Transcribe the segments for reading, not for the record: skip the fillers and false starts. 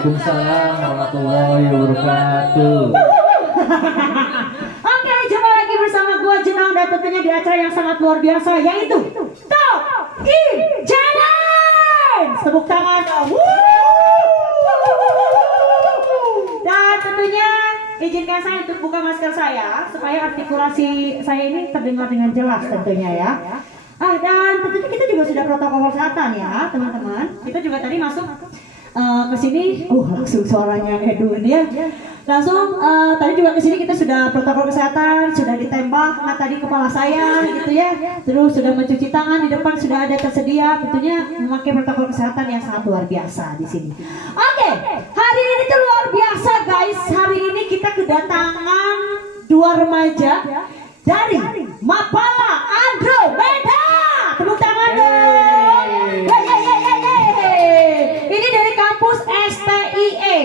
Waalaikumsalam warahmatullahi wabarakatuh. Oke, jumpa lagi bersama gua Jenang dan tentunya di acara yang sangat luar biasa yaitu Top I Challenge. Tepuk tangan dong. Dan tentunya izinkan saya untuk buka masker saya supaya artikulasi saya ini terdengar dengan jelas tentunya ya. Dan tentunya kita juga sudah protokol kesehatan ya teman-teman. Kita juga tadi masuk ke sini, langsung suaranya Edwin ya. Langsung tadi juga ke sini kita sudah protokol kesehatan, sudah ditembak tadi kepala saya gitu ya. Terus sudah mencuci tangan, di depan sudah ada tersedia, tentunya memakai protokol kesehatan yang sangat luar biasa di sini. Oke, hari ini tuh luar biasa guys. Hari ini kita kedatangan dua remaja dari Mapala Andromeda. Tepuk tangan dong. Ini dari kampus STIE.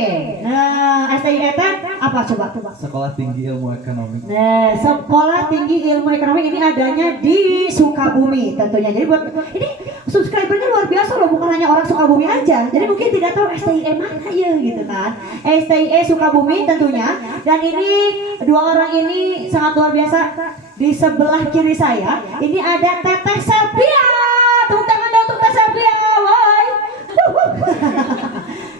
Nah, STIE itu apa coba? Sekolah Tinggi Ilmu Ekonomi. Nah, Sekolah Tinggi Ilmu Ekonomi ini adanya di Sukabumi tentunya. Jadi buat ini subscribernya luar biasa loh, bukan hanya orang Sukabumi aja. Jadi mungkin tidak tahu STIE mana ya gitu kan. STIE Sukabumi tentunya. Dan ini dua orang ini sangat luar biasa. Di sebelah kiri saya ini ada Teteh Selvia. Tepuk tangan dong untuk Teteh Selvia. Woi.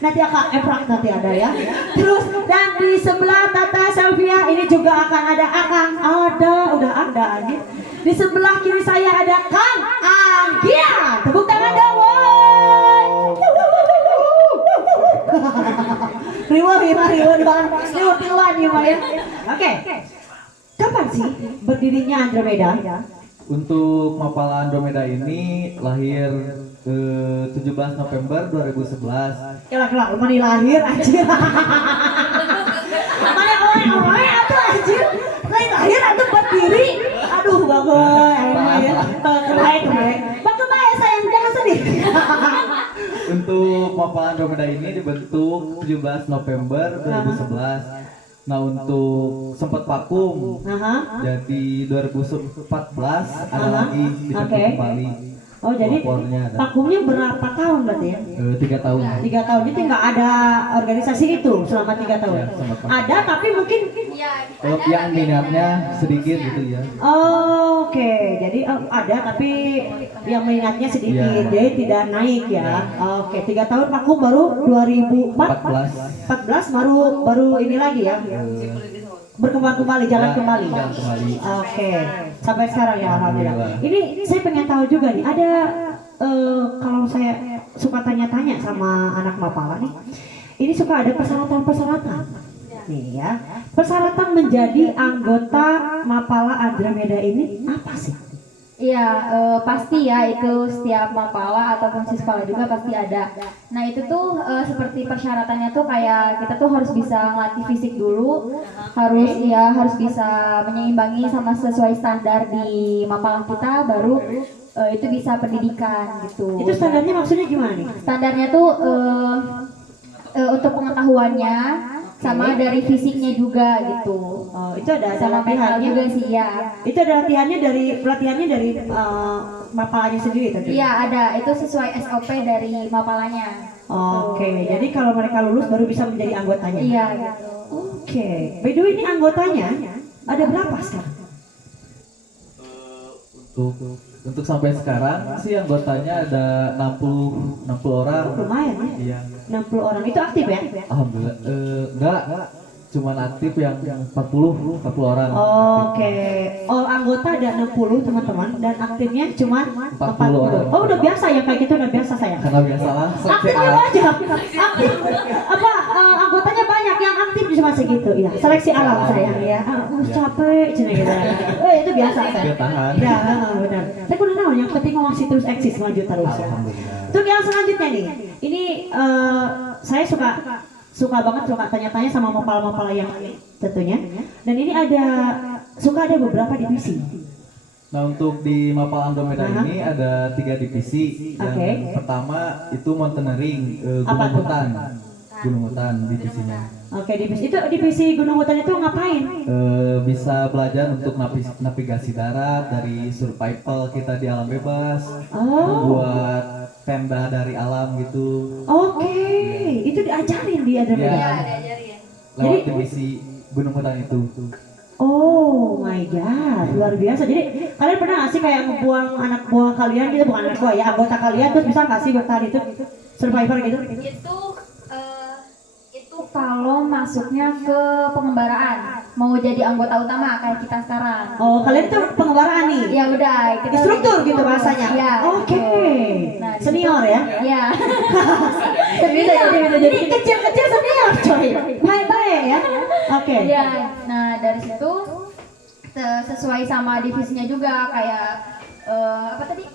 Nanti akan eprak nanti ada ya. Terus dan di sebelah Teteh Selvia ini juga akan ada Akang. Udah ada nih. Di sebelah kiri saya ada Kang Anggia. Tepuk tangan dong. Woi. Riwa ya. Oke. Kapan sih berdirinya Andromeda? Untuk Mapala Andromeda ini lahir 17 November 2011. Kelak, mana lahir anjir. Mana orang atau anjir? Lain lahir atau berdiri? Aduh, bagus. Kemarin. Bagaimana sayang jangan sedih. Untuk Mapala Andromeda ini dibentuk 17 November 2011. Nah, untuk sempat vakum, jadi 2014 ada lagi dibentuk kembali. Oh, jadi vakumnya berapa tahun berarti ya? 3 tahun. 3 tahun itu nggak ada organisasi itu selama 3 tahun. Ya, ada tapi mungkin yang minatnya sedikit gitu ya. Oke, jadi ada tapi yang minatnya sedikit, jadi tidak naik ya. Oke, 3 tahun vakum baru 2014 baru ini lagi ya. Berkembang kembali, jalan kembali. Oke, sampai sekarang ya alhamdulillah. Ini saya pengen tahu juga nih, ada kalau saya suka tanya-tanya sama anak Mapala nih, ini suka ada persyaratan nih ya. Persyaratan menjadi anggota Mapala Andromeda ini apa sih? Iya, pasti ya itu setiap Mapala ataupun Siskala juga pasti ada. Nah itu tuh seperti persyaratannya tuh kayak kita tuh harus bisa ngelatih fisik dulu, harus bisa menyeimbangi sama sesuai standar di Mapala kita, baru itu bisa pendidikan gitu. Itu standarnya maksudnya gimana nih? Standarnya tuh untuk pengetahuannya sama dari fisiknya juga gitu. Oh, itu ada sama latihannya juga sih ya. Itu ada pelatihannya dari Mapalanya sendiri tentu. Iya ada, itu sesuai SOP dari Mapalanya. Oke, jadi kalau mereka lulus baru bisa menjadi anggotanya. Iya gitu. Oke, by the way ini anggotanya ada berapa sekarang? Untuk sampai sekarang sih anggotanya ada 60 orang. Lumayan ya. Iya. 60 orang itu aktif ya? Alhamdulillah. Enggak, cuman aktif yang 40 orang. Oke. Oh, anggota ada 60 teman-teman dan aktifnya cuma 40 orang. Oh, udah biasa ya kayak gitu, udah biasa saya. Karena biasalah. Aktifnya banyak. Aktif anggotanya banyak yang aktif cuma segitu ya. Seleksi alam sayang ya. Capek cina gitu. Itu biasa saya. Dia tahan. Ya, benar. Saya udah tahu yang penting masih terus eksis maju terus. Alhamdulillah. Untuk yang selanjutnya nih. Ini saya suka banget tanya-tanya sama mapala-mapala yang tentunya. Dan ini ada beberapa divisi. Nah, untuk di Mapala Andromeda ini ada 3 divisi. Yang pertama itu mountaineering, gunung hutan divisinya. Oke, divisi Gunung Hutan itu ngapain? Bisa belajar untuk navigasi darat, dari survival kita di alam bebas, buat tenda dari alam gitu. Oke, itu diajarin di Adem Ya. Bebas. diajarin. Lewat divisi Gunung Hutan itu. Oh my god, luar biasa. Jadi kalian pernah nggak sih kayak ngebuang anak buah kalian gitu, bukan anak buah ya, anggota kalian terus bisa nggak sih bertahan itu survivor gitu? Itu kalau masuknya ke pengembaraan, mau jadi anggota utama kayak kita sekarang. Oh, kalian tuh pengembaraan nih? Ya udah, kita Instruktur gitu bahasanya? Iya. Oke. Nah, di Senior ya? Iya. Senior. Jadi kecil-kecil senior coy. Baik-baik ya? Oke. Iya. Nah, dari situ sesuai sama divisinya juga kayak apa tadi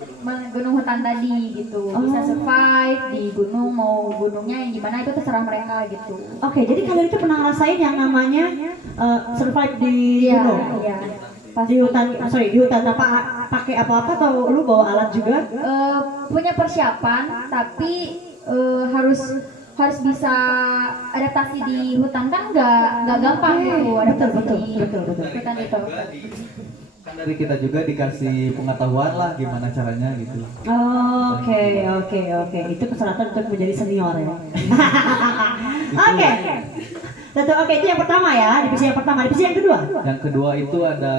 gunung hutan tadi gitu, bisa survive di gunung, mau gunungnya yang gimana itu terserah mereka gitu. Oke, jadi kalian itu pernah ngerasain yang namanya survive di gunung? Iya. Di hutan, di hutan apa pakai apa-apa atau lu bawa alat juga? Punya persiapan, tapi harus bisa adaptasi di hutan kan nggak gampang gitu adaptasi Betul. di hutan itu. Kan dari kita juga dikasih pengetahuan lah gimana caranya gitu. Oke. Itu persyaratan untuk menjadi senior ya. Oke. Tentu oke, itu yang pertama ya, divisi yang pertama. Divisi yang kedua? Yang kedua itu ada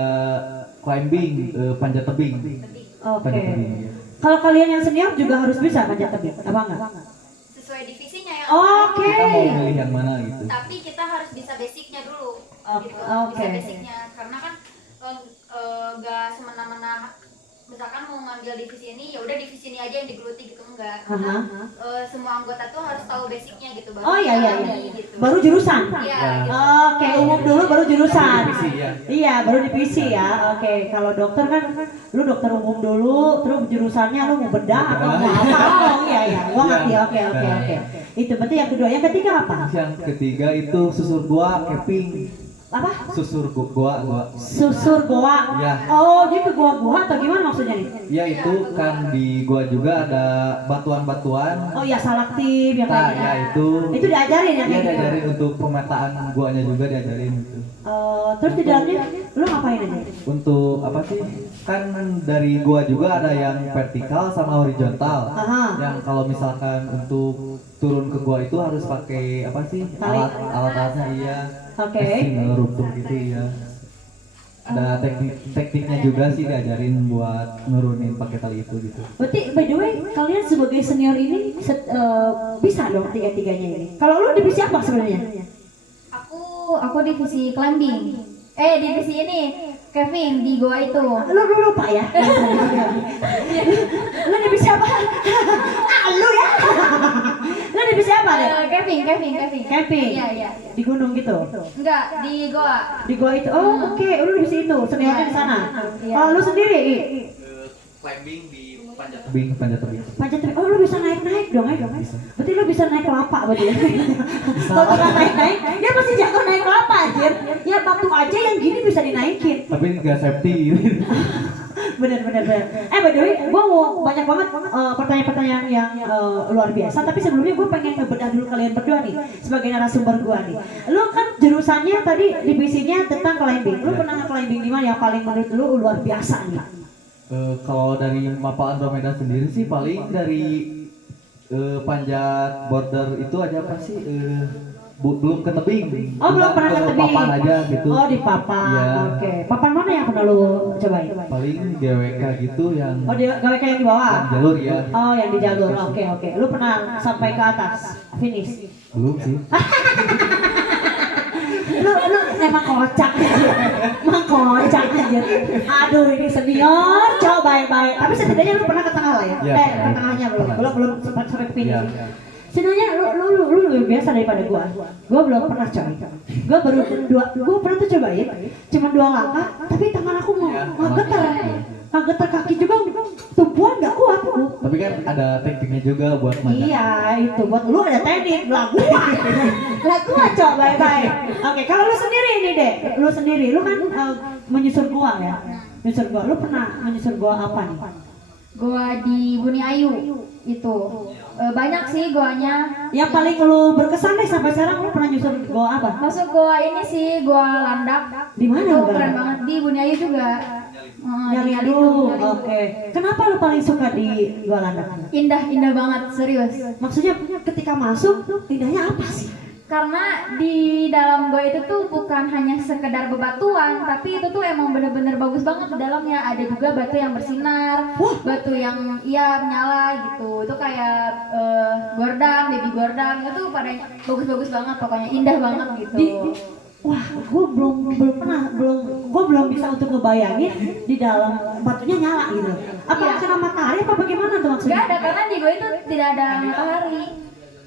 climbing, panjat tebing. Oke. Panjat tebing. Ya. Kalau kalian yang senior juga harus bisa panjat tebing, apa enggak? Sesuai divisinya ya. Oke. Kita mau milih yang mana gitu. Tapi kita harus bisa basicnya dulu. Gitu. Oke. Bisa basicnya karena kan nggak semena-mena. Misalkan mau ngambil divisi ini, ya udah divisi ini aja yang digeluti gitu enggak. Semua anggota tuh harus tahu basicnya gitu baru. Oh iya. Gitu. Baru jurusan. Iya. Gitu. Oke, umum dulu baru jurusan. Divisi, ya. Iya, baru divisi ya. Oke, kalau dokter kan lu dokter umum dulu, terus jurusannya lu mau bedah atau mau apa? Oh iya. Gua ngerti. Oke. Itu berarti yang kedua. Yang ketiga apa? Yang ketiga itu susur gua, camping. Apa? Susur gua. Susur goa. Ya. Oh, dia ke goa atau gimana maksudnya nih? Ya itu kan di gua juga ada batuan-batuan. Oh ya, salaktif yang Nah, kayak ya gitu. itu. Itu diajarin ya Iya, kayak gitu. diajarin untuk pemetaan guanya juga diajarin gitu. Terus di dalamnya lu ngapain aja? Untuk apa sih? Kan dari gua juga ada yang vertikal sama horizontal. Aha. Yang kalau misalkan untuk turun ke gua itu harus pakai apa sih? Tali. Alat-alatnya iya. Oke. Ngeruntuh gitu ya. Ada tekniknya juga sih diajarin buat nurunin pakai tali itu gitu. Berarti by the way, kalian sebagai senior ini bisa dong tiga-tiganya ini. Kalau lu divisi apa sebenarnya? Aku divisi climbing. Divisi ini Kevin di goa itu. Lu lupa ya? Lu divisi apa? Lu ya? Lu divisi apa deh? Kevin. Camping. Iya. Di gunung gitu. Enggak, di goa. Di gua itu. Oh, oke. Lu divisi itu. Seniornya di sana. Iya. Oh, lu sendiri? Climbing di panjat tebing. Panjat tebing. Oh, lu bisa naik dong ya? Berarti lu bisa naik kelapa berarti ya? Kalau nggak naik, dia pasti jatuh naik kelapa anjir. Ya batu aja yang gini bisa dinaikin. Tapi nggak safety. Bener. By the way, gue mau banyak banget pertanyaan-pertanyaan yang luar biasa. Tapi sebelumnya gue pengen ngebedah dulu kalian berdua nih sebagai narasumber gue nih. Lu kan jurusannya tadi divisinya tentang climbing. Lu pernah nge-climbing di mana yang paling menurut lu luar biasa nih? Kalau dari Mapa Andromeda sendiri sih paling dari panjat border itu aja apa sih? Belum ke tebing. Oh, belum pernah ke tebing. Papan aja gitu. Oh, di papan. Iya. Oke. Papan mana yang pernah lu cobain? Paling GWK gitu yang Oh, dia gawe kayak yang di bawah. yang jalur ya. Oh, yang di jalur. Oke. Lu pernah sampai ke atas, finish? Belum sih. Lu emang kocak aja. Aduh, ini senior, coba baik-baik. Tapi setidaknya lu pernah ke tengah lah ya? Iya, Ke tengahnya belum sempat sampai ke finish. Iya. Sebenarnya lu lebih biasa daripada gua. Gua belum pernah coy. Gua pernah tuh cobain, cuma 2 langkah, tapi tangan aku nggak getar kaki juga, tumpuan nggak kuat gua. Tapi kan ada tekniknya juga buat manjat. Iya, itu buat lu ada teknik, lah gua coba baik-baik. Oke, kalau lu sendiri ini deh, lu kan menyusur gua ya. Menyusur gua, lu pernah menyusur gua apa nih? Goa di Buni Ayu itu. Banyak sih goanya. Yang paling lu berkesan deh sampai sekarang, lu pernah nyusun goa apa? Masuk goa ini sih, goa Landak. Di mana Itu goa keren Landak? banget di Buni Ayu juga. Nyali dulu. Oke. Kenapa lu paling suka di Goa Landak? Indah banget, serius. Maksudnya ketika masuk, indahnya apa sih? Karena di dalam goa itu tuh bukan hanya sekedar bebatuan, tapi itu tuh emang bener-bener bagus banget di dalamnya. Ada juga batu yang bersinar, batu yang menyala gitu. Itu kayak baby gordam itu pada bagus-bagus banget, pokoknya indah banget gitu. Wah, gue belum bisa untuk ngebayangin di dalam batunya nyala gitu. Apa Iya. kena matahari apa bagaimana tuh maksudnya? Gak ada, karena di goa itu tidak ada matahari,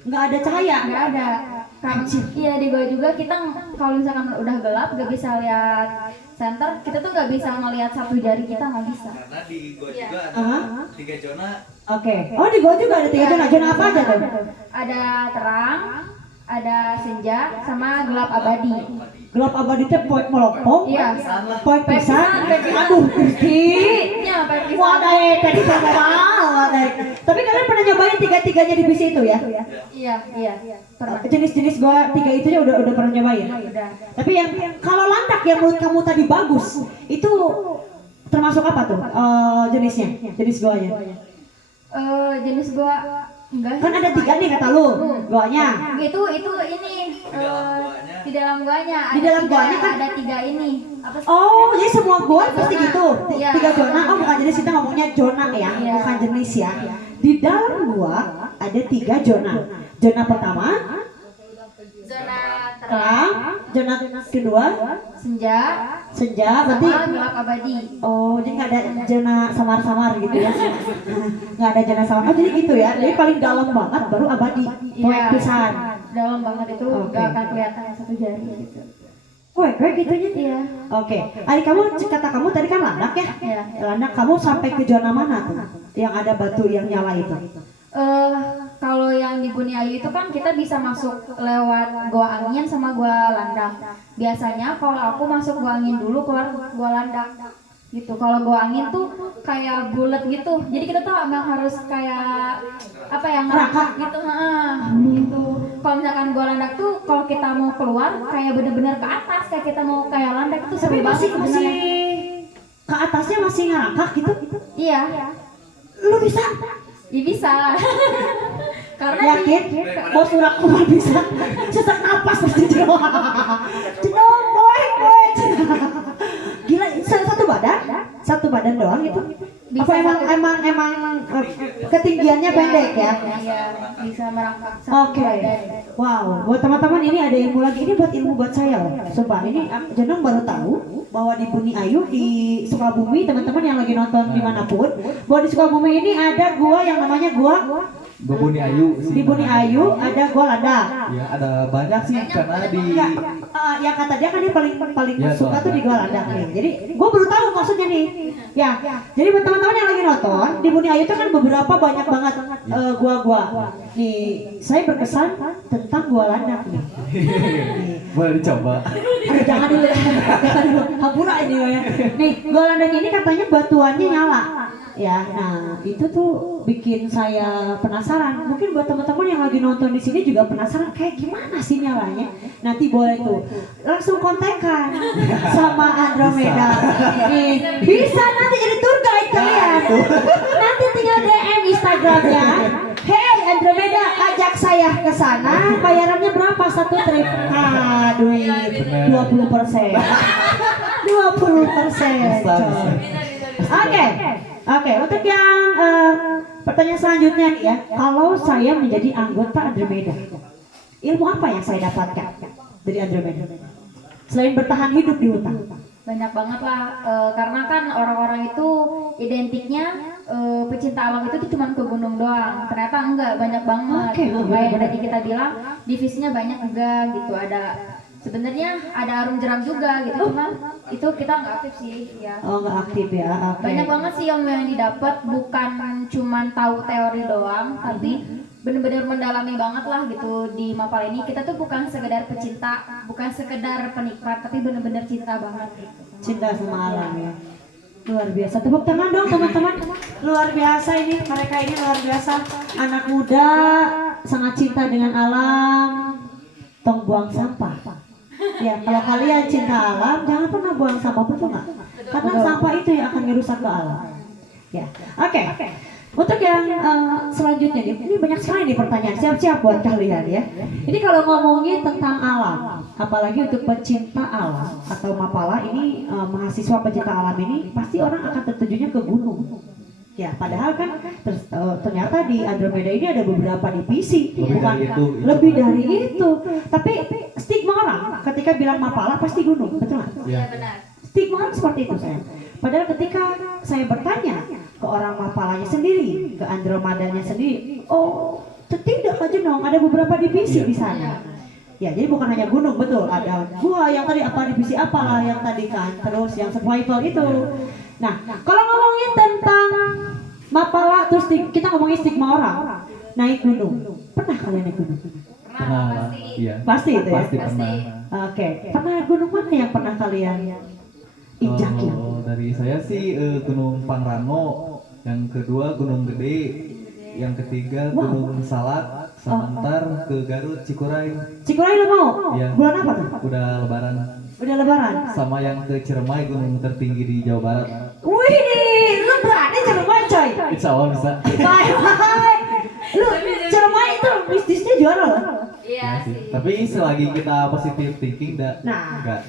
Nggak ada cahaya. nggak ada. Iya, di goa juga kita kalau misalkan udah gelap gak bisa lihat center, kita tuh nggak bisa ngelihat satu jari kita, nggak bisa. Karena di gua Iya. juga ada Aha. 3 zona. Oke. Oh, di gua juga ada 3 zona. Zona apa aja tuh? Ada terang, ada senja, sama gelap abadi. Gelap abadi teh poek melopong. Iya. Poek pisan. Poek pisan. Aduh, Kristi. Iya, pakai pisau. Wadai, tadi saya wadai. Tapi kalian pernah nyobain 3-3-nya di bis itu ya? Iya, pernah. Jenis-jenis gua 3 itu ya udah pernah nyobain. Udah. Tapi yang kalau Landak yang menurut kamu tadi bagus, itu termasuk apa tuh jenisnya? Jenis goanya? Jenis gua enggak. Kan ada 3 nih kata lu, goanya. Itu ini di dalam guanya. Di dalam guanya kan ada 3 ini. Apa sih? Oh, jadi semua gua pasti gitu. Iya. 3 zona. Oh, bukan jenis, kita ngomongnya zona ya, Iya. bukan jenis ya. Di dalam gua ada 3 zona. Zona pertama Zona terang, zona kedua Senja, senja, sama berarti gelap abadi. oh, jadi nggak ada zona samar-samar gitu ya? Nggak ada zona samar. Oh, jadi gitu ya. Jadi paling dalam banget baru abadi. Poek pisan. Dalam banget itu Oke. gak akan kelihatan satu jari gitu. Poek gitunya. Iya. Oke. Adik kamu, kata kamu tadi kan Landak ya? Iya. Landak, kamu sampai ke zona mana tuh? Yang ada batu yang nyala itu? Kalau yang di Buni Ayu itu kan kita bisa masuk lewat Goa Angin sama Goa Landak. Biasanya kalau aku masuk Goa Angin dulu, keluar Goa Landak gitu. Kalau Goa Angin tuh kayak bulat gitu, jadi kita tuh emang harus kayak apa ya, ngerangkak gitu, gitu. Kalau misalkan Goa Landak tuh kalau kita mau keluar kayak bener-bener ke atas, kayak kita mau kayak Landak itu Tapi seru banget masih sebenarnya. ke atasnya masih ngerangkak gitu? Iya, Lu bisa? ya bisa. Karena Yakin? Mau surak keluar bisa? Sesak napas pasti Cino. Cino, boy. Gila, satu badan doang itu? Bisa Apa emang ketinggiannya pendek ya? Iya, bisa merangkak satu Oke. badan. Wow, buat teman-teman ini ada ilmu lagi. Ini buat ilmu buat saya loh. Sumpah, ini Jenong baru tahu bahwa di Buni Ayu di Sukabumi, teman-teman yang lagi nonton dimanapun, bahwa di Sukabumi ini ada gua yang namanya gua Buni Ayu sih. di Buni Ayu ada gua Landak. Ya, ada banyak sih karena di Ya, yang kata dia kan dia paling Ya, suka Gua tuh di gua Landak nih. Jadi gua baru tahu maksudnya nih. Ya, jadi buat teman-teman yang lagi nonton di Buni Ayu itu kan beberapa banyak banget gua. Nih, saya berkesan tentang gua Landak nih. boleh dicoba. Aduh, jangan dulu. Hampura ini ya. Nih, gua Landak ini katanya batuannya nyala. Ya, nah itu tuh bikin saya penasaran. Mungkin buat teman-teman yang lagi nonton di sini juga penasaran kayak gimana sih nyalanya. Nanti boleh tuh langsung kontekan sama Andromeda. Nih, bisa nanti jadi tour guide kalian. Nanti tinggal DM Instagramnya. Hey Andromeda, ajak saya ke sana. Bayarannya berapa satu trip? Ah, duit 20%. 20%. coy. Oke, untuk yang pertanyaan selanjutnya nih ya, kalau saya menjadi anggota Andromeda, ilmu apa yang saya dapatkan dari Andromeda? Selain bertahan hidup di hutan. Banyak banget lah, karena kan orang-orang itu identiknya pecinta alam itu tuh cuma ke gunung doang. Ternyata enggak, banyak banget. Oke, Gitu. Kayak yang tadi kita bilang, divisinya banyak juga gitu. Sebenarnya ada arum jeram juga gitu, cuman itu kita nggak aktif sih ya. Oh, nggak aktif ya. Oke. Banyak banget sih yang didapat, bukan cuman tahu teori doang, tapi bener-bener mendalami banget lah gitu di Mapal ini. Kita tuh bukan sekedar pecinta, bukan sekedar penikmat, tapi bener-bener cinta banget gitu. Cinta sama alam ya. Luar biasa. Tepuk tangan dong teman-teman. Luar biasa ini, mereka ini luar biasa. Anak muda sangat cinta dengan alam. Tong buang sampah. Ya, kalau kalian cinta alam, jangan pernah buang sampah, betul nggak? Karena sampah itu yang akan merusak ke alam. Ya, oke. Untuk yang selanjutnya nih, ini banyak sekali nih pertanyaan. Siap-siap buat kalian ya. Ini kalau ngomongin tentang alam, apalagi untuk pecinta alam atau Mapala ini mahasiswa pecinta alam ini pasti orang akan tertujunya ke gunung. Ya, padahal kan ternyata di Andromeda ini ada beberapa divisi, lebih dari itu. Tapi stigma orang ketika bilang Mapala pasti gunung, betul nggak? Iya benar. Stigma orang seperti itu saya. Padahal ketika saya bertanya ke orang Mapalanya sendiri, ke Andromadanya sendiri, oh tidak aja dong, ada beberapa divisi di sana. Ya, jadi bukan hanya gunung, betul. Ada gua yang tadi apa divisi apalah yang tadi kan, terus yang survival itu. Nah, kalau ngomongin tentang Mapala, terus kita ngomongin stigma orang naik gunung. Pernah kalian naik gunung? Pernah lah. Iya. Pasti itu ya? Pasti pernah. Oke, pernah gunung mana yang pernah kalian injaki? Dari saya sih Gunung Pangrango, yang kedua Gunung Gede, yang ketiga Gunung Salak, sebentar ke Garut, Cikuray. Cikuray lo mau? Iya. Bulan apa tuh? Udah lebaran. Udah lebaran? Sama yang ke Ciremai, gunung tertinggi di Jawa Barat. Wih, lu berani Ciremai coy? Insya Allah bisa. Bye. Lu Ciremai itu bisnisnya juara loh. Iya sih. Tapi selagi kita positive thinking, Nah, enggak.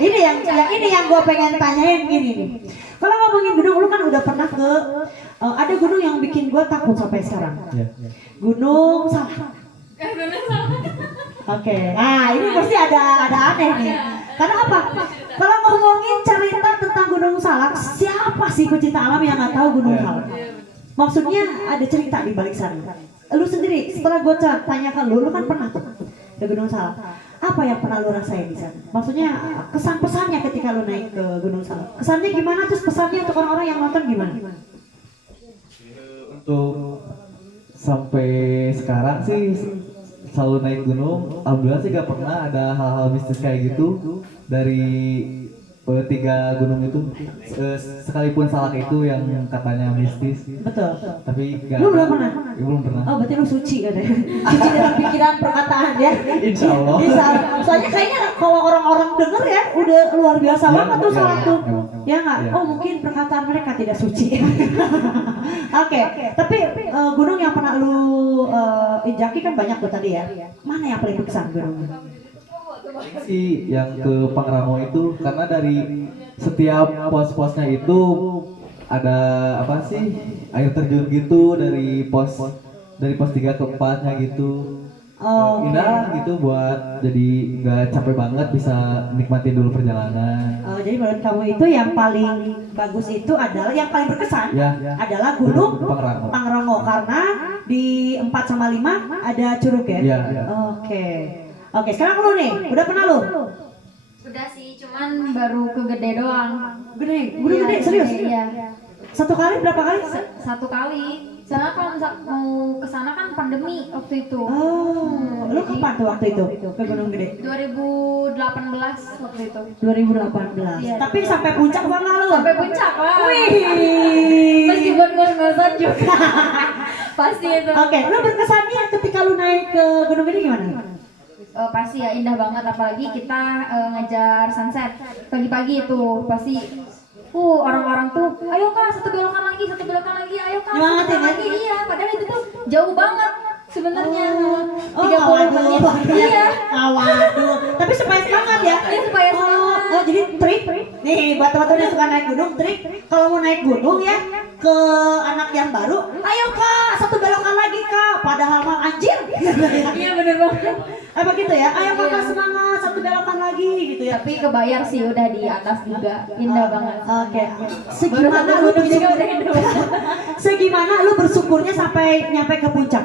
ini yang gue pengen tanyain gini nih. Kalau ngomongin gunung, lu kan udah pernah ke ada gunung yang bikin gue takut sampai sekarang. Ya. Gunung Salak. Oke, nah ini pasti ada aneh nih. Karena apa? Kalau ngomongin cerita tentang Gunung Salak, siapa sih pecinta alam yang nggak tahu Gunung Salak? Maksudnya ada cerita di balik sana. Lu sendiri, setelah gue tanya ke lu kan pernah tuh ke Gunung Salak. Apa yang pernah lu rasain di sana? Maksudnya kesan-pesannya ketika lu naik ke Gunung Salak. Kesannya gimana? Terus pesannya untuk orang-orang yang nonton gimana? Untuk sampai sekarang sih selalu naik gunung. Alhamdulillah sih gak pernah ada hal-hal mistis kayak gitu dari 3 gunung itu, sekalipun Salak itu yang katanya mistis. Betul. Tapi gak. Lu belum pernah? Ya, belum pernah. Oh, berarti lu suci kan ya? Suci dalam pikiran perkataan ya? Insya Allah. Soalnya kayaknya kalau orang-orang denger ya udah luar biasa Ya, banget tuh Salak tuh. emang. Ya nggak? Ya. Oh mungkin perkataan mereka tidak suci. Oke, tapi gunung yang pernah lu injaki kan banyak tuh tadi ya. Mana yang paling berkesan gunungnya? Sih yang ke Pangrango itu karena dari setiap pos-posnya itu ada apa sih air terjun gitu dari pos 3 ke 4-nya gitu. Oh, Indah gitu buat jadi nggak capek banget, bisa nikmatin dulu perjalanan. jadi menurut kamu itu yang paling bagus itu adalah yang paling berkesan Ya. adalah Gunung Pangrango. Pangrango karena di 4 sama 5 ada curug ya. Iya. Oke, sekarang lu nih, udah pernah lu? Udah sih, cuman baru ke Gede doang. Gede, serius? Iya. Satu kali berapa kali? Satu kali. Soalnya kalau mau kesana kan pandemi waktu itu. Oh, lu kapan tuh waktu itu ke Gunung Gede? 2018 waktu itu. 2018. Iya. Tapi sampai puncak apa enggak lu? Sampai puncak lah. Wih. Meskipun ngos-ngosan juga. Pasti itu. Oke, lu berkesannya ketika lu naik ke Gunung Gede gimana? Pasti ya indah banget, apalagi kita ngejar sunset pagi-pagi itu pasti orang-orang tuh ayo kak satu belokan lagi ayo kak Nyemangatin, satu ya? lagi. Iya, padahal itu tuh jauh banget sebenarnya. 30 menit. Waduh. Iya. Waduh. Tapi supaya semangat ya. Iya, supaya semangat. Oh, jadi trik. Nih, buat teman-teman yang suka naik gunung, trik kalau mau naik gunung ya ke anak yang baru, ayo kak, satu belokan lagi kak. Padahal mah anjir. Iya bener banget. Apa gitu ya? Ayo kakak Iya. semangat, satu belokan lagi gitu ya. Tapi kebayar sih udah di atas juga, indah banget. Oke. Baru Segimana satu lu gunung juga bersyukur? udah indah banget. Segimana lu bersyukurnya sampai nyampe ke puncak?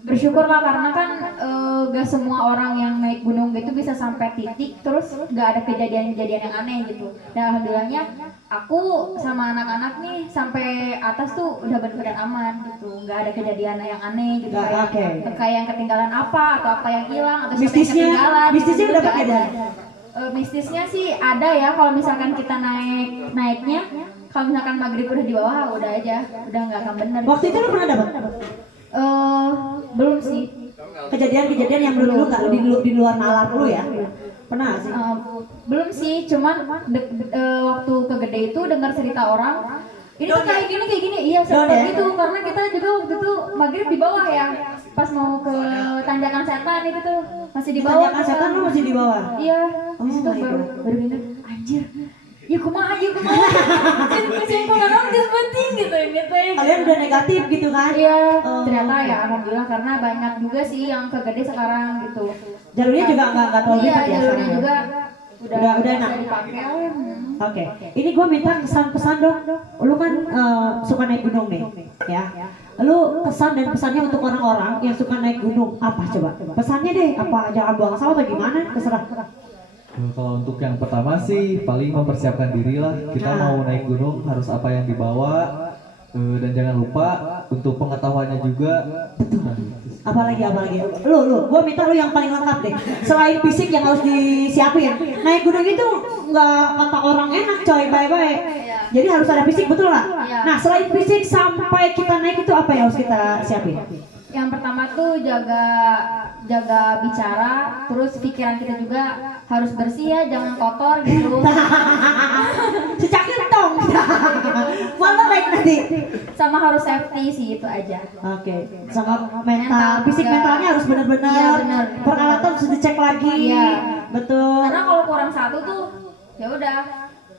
Bersyukur lah karena kan gak semua orang yang naik gunung gitu bisa sampai titik terus gak ada kejadian-kejadian yang aneh gitu. Dan alhamdulillahnya aku sama anak-anak nih sampai atas tuh udah benar-benar aman gitu, gak ada kejadian yang aneh gitu. Nggak, Kayak oke. kayak yang ketinggalan apa atau apa yang hilang atau siapa yang Mistisnya ketinggalan. udah Nggak pakai ada. dah. Mistisnya sih ada ya, kalau misalkan kita naiknya, kalau misalkan maghrib udah di bawah udah aja, udah nggak akan bener. Waktu itu lu pernah dapat? Belum sih. Kejadian-kejadian yang menurut lu nggak di luar nalar lu ya? Pernah nggak sih? Belum sih, cuman waktu ke Gede itu dengar cerita orang ini tuh kayak gini, iya seperti itu, karena kita juga waktu itu maghrib di bawah ya, pas mau ke tanjakan setan itu tuh masih di bawah. Tanjakan setan lu masih di bawah? Iya, di situ baru ingat, anjir, ya kumaha, orang gak penting gitu ini teh. Kalian udah negatif gitu kan? Iya, ternyata ya alhamdulillah, karena banyak juga sih yang ke Gede sekarang gitu. Jalurnya juga nggak terlalu iya, dekat ya? jalurnya juga udah enak. Dipakai. Oke, ini gue minta kesan-pesan dong. Lu kan suka naik gunung nih, ya. Lu kesan dan pesannya untuk orang-orang yang suka naik gunung apa coba? Pesannya deh, apa jangan buang sampah atau gimana? Terserah. Kalau untuk yang pertama sih paling mempersiapkan diri lah. Kita mau naik gunung harus apa yang dibawa, dan jangan lupa untuk pengetahuannya juga. Apalagi lu minta lu yang paling lengkap deh, selain fisik yang harus disiapin. Naik gunung itu nggak kata orang enak coy, bye-bye. Jadi harus ada fisik, betul nggak? Nah selain fisik sampai kita naik itu apa yang harus kita siapin? Yang pertama tuh jaga bicara, terus pikiran kita juga harus bersih ya, jangan kotor gitu. Cicak kentong. Malah naik nanti. Sama harus safety sih, itu aja. Oke. Sama mental, fisik juga. mentalnya harus benar-benar. Iya, benar. Peralatan harus dicek lagi. Iya. Betul. Karena kalau kurang satu tuh ya udah.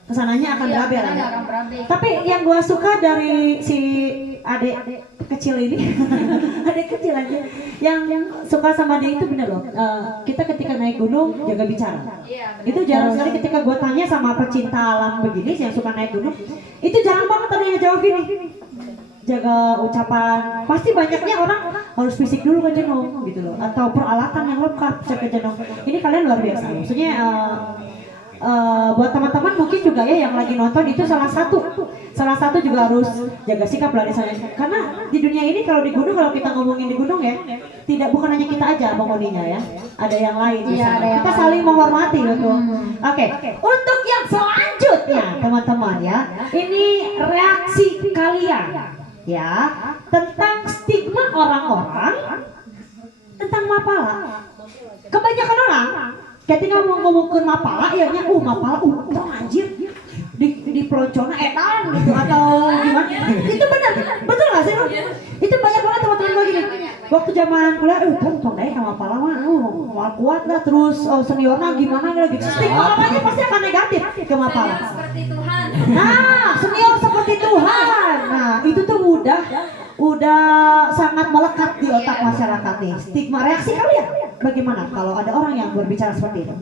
Kesananya akan berabe lah ya. Akan berabe. Tapi yang gua suka dari si adik kecil ini, adik kecil aja, yang suka sama dia itu bener loh. Kita ketika naik gunung jaga bicara. Iya, benar. Itu jarang sekali ketika gua tanya sama pecinta alam begini yang suka naik gunung, itu jarang banget ada yang jawab gini. Jaga ucapan, pasti banyaknya orang harus fisik dulu ke Jenong gitu loh, atau peralatan yang lengkap cek ke Jenong. Ini kalian luar biasa. Maksudnya buat teman-teman mungkin juga ya yang lagi nonton itu salah satu juga harus jaga sikap lah di sana, karena di dunia ini kalau di gunung, kalau kita ngomongin di gunung ya, bukan hanya kita aja penghuninya ya, ada yang lain di sana. Kita saling menghormati betul. Oke. Untuk yang selanjutnya teman-teman ya, ini reaksi kalian ya tentang stigma orang-orang tentang Mapala. Kebanyakan orang ketika ngomong ke Mapala, ya Mapala, anjir, di peloncona edan gitu atau gimana? Itu betul nggak sih lu? Itu banyak banget teman-teman gue gini. Waktu zaman kuliah, tong deh sama Mapala mah, kuat lah, terus seniornya gimana gitu. Stigma namanya pasti akan negatif ke Mapala. Seperti Tuhan. Nah, senior seperti Tuhan. Nah, itu tuh udah sangat melekat di otak masyarakat nih. Stigma, reaksi kalian bagaimana kalau ada orang yang berbicara seperti itu?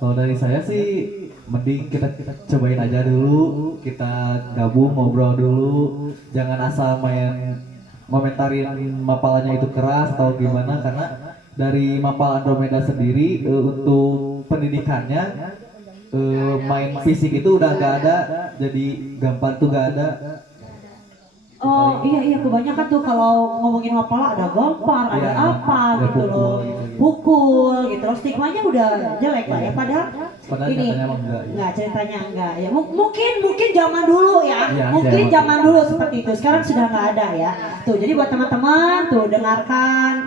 Kalau dari saya sih mending kita cobain aja dulu, kita gabung ngobrol dulu, jangan asal komentarin Mapalanya itu keras atau gimana, karena dari Mapala Andromeda sendiri untuk pendidikannya main fisik itu udah gak ada, jadi gampang tuh gak ada. Oh iya kebanyakan tuh kalau ngomongin Mapala ada gampar, ada apa gitu loh, pukul gitu loh, stigmanya udah jelek lah ya, padahal ini enggak, ceritanya enggak ya, mungkin zaman dulu ya, mungkin zaman dulu seperti itu, sekarang sudah nggak ada ya. Tuh jadi buat teman-teman tuh dengarkan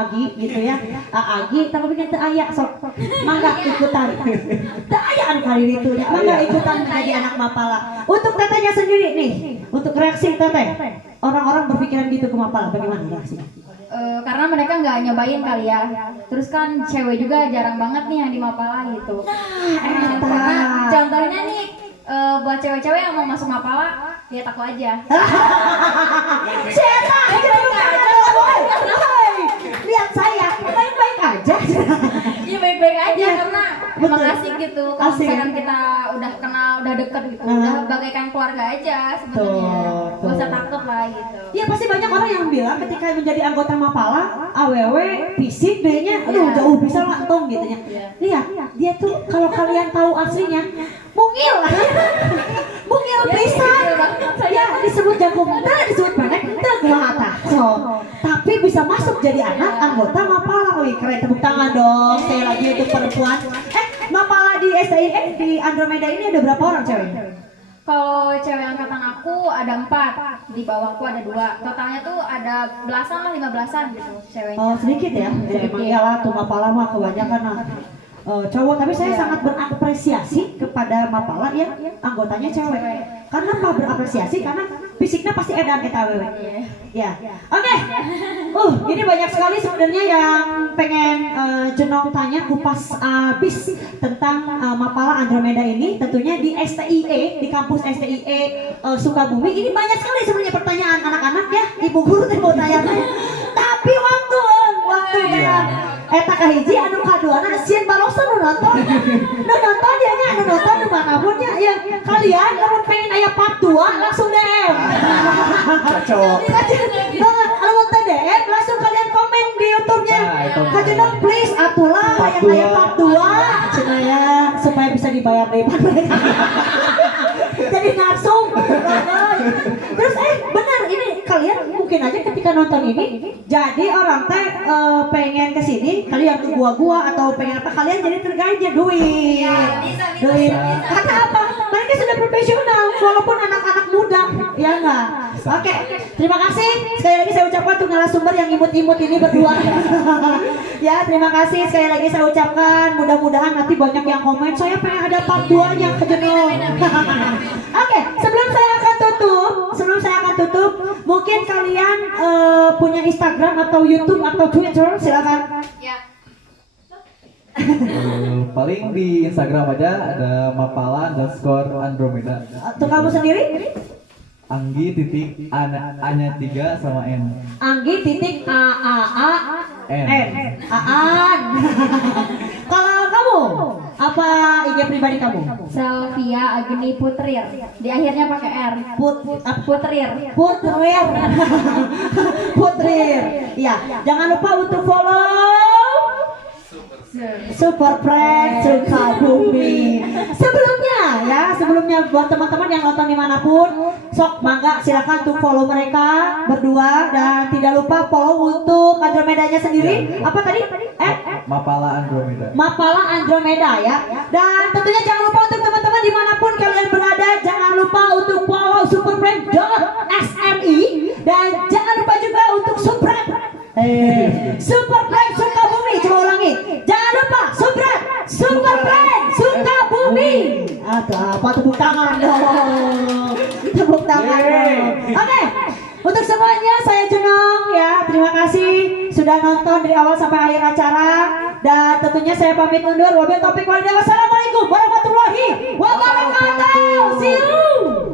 Agi gitu ya, Agi tapi kan ayak sok mangga ikutan, ayaan kali itu ya, mangga ikutan menjadi anak Mapala. Untuk tetenya sendiri nih, untuk reaksi teteh, orang-orang berpikiran gitu ke Mapala, bagaimana reaksinya? Karena mereka nggak nyobain kali ya. Terus kan cewek juga jarang banget nih yang di Mapala gitu. Karena contohnya nih buat cewek-cewek yang mau masuk Mapala, lihat aku aja. Lihat saya, baik-baik aja. Iya baik-baik aja, karena emang asik gitu. Kalau Asik. misalkan kita udah kenal, udah deket gitu, udah bagaikan keluarga aja sebenarnya. Gak usah takut lah gitu. Iya pasti banyak orang yang bilang ketika menjadi anggota Mapala, AWW, fisik D-nya, aduh jauh bisa lah tong gitu ya. Lihat, dia tuh kalau kalian tahu aslinya, mungil lah. Mungil bisa. Ya disebut jago muda, disebut pendek, kumaha. So, tapi bisa masuk jadi anak anggota Mapala. Wih keren, tepuk tangan dong. Sekali lagi untuk perempuan. Mapala di STIE di Andromeda ini ada berapa orang cewek? Kalau cewek angkatan aku ada 4, di bawahku ada 2. Totalnya tuh ada belasan lah, 15-an gitu ceweknya. Oh sedikit ya? Ya emang iyalah tuh Mapala mah kebanyakan cowok, tapi saya sangat berapresiasi kepada Mapala yang anggotanya cewek. Karena apa berapresiasi? Karena fisiknya pasti edan kita wewe. Ya. Oke. Ini banyak sekali sebenarnya yang pengen Jenong tanya kupas abis tentang Mapala Andromeda ini. Tentunya di STIE, di kampus STIE Sukabumi. Ini banyak sekali sebenarnya pertanyaan anak-anak ya. Ibu guru teh mau tanya. Tapi waktu ya. Eta kahiji anu kaduana sieun barosan nu nonton. Nu nonton dia nya anu nonton nu manapun nya ya. Kalian lamun pengen aya part 2 langsung DM. Cocok. Kalau teh DM langsung kalian komen di YouTube-nya. Kajenong please atulah yang aya part 2 cenah ya supaya bisa dibayar depan mereka. Jadi langsung. Terus benar ini kalian mungkin aja ketika nonton ini jadi orang teh pengen kesini kalian ke gua atau pengen apa kalian jadi tergaitnya duit. Duit. Karena apa? Mereka sudah profesional walaupun anak-anak muda ya enggak. Oke, terima kasih sekali lagi saya ucapkan untuk narasumber yang imut-imut ini berdua. Ya, terima kasih sekali lagi saya ucapkan mudah-mudahan nanti banyak yang komen saya pengen ada part 2-nya ke Jenong. Oke, sebelum saya akan tutup, mungkin kalian punya Instagram atau YouTube atau Twitter, silakan. Ya. Paling di Instagram aja ada Mapala_Andromeda. Untuk kamu sendiri? Anggi titik A-nya 3 sama N. Anggi titik N. Aan. Kalau kamu apa IG pribadi kamu? Selvia Agni Putrir. Di akhirnya pakai R. Putrir. Putrir. Iya, jangan lupa untuk follow Super Friends Sukabumi. Sebelumnya buat teman-teman yang nonton dimanapun, sok mangga silakan untuk follow mereka berdua dan tidak lupa follow untuk Andromedanya sendiri. Apa tadi? Mapala Andromeda. Mapala Andromeda ya. Dan tentunya jangan lupa untuk teman-teman dimanapun kalian berada, jangan lupa untuk follow superbrand.smi dan jangan lupa juga untuk subscribe. Superbrand Sukabumi, coba ulangi. Jangan lupa Superbrand Sukabumi. Apa tepuk tangan dong. Tepuk tangan dong. Oke. Untuk semuanya saya Jenong ya. Terima kasih sudah nonton dari awal sampai akhir acara dan tentunya saya pamit undur. Wabillahi taufiq wal hidayah. Wassalamualaikum warahmatullahi wabarakatuh. See you.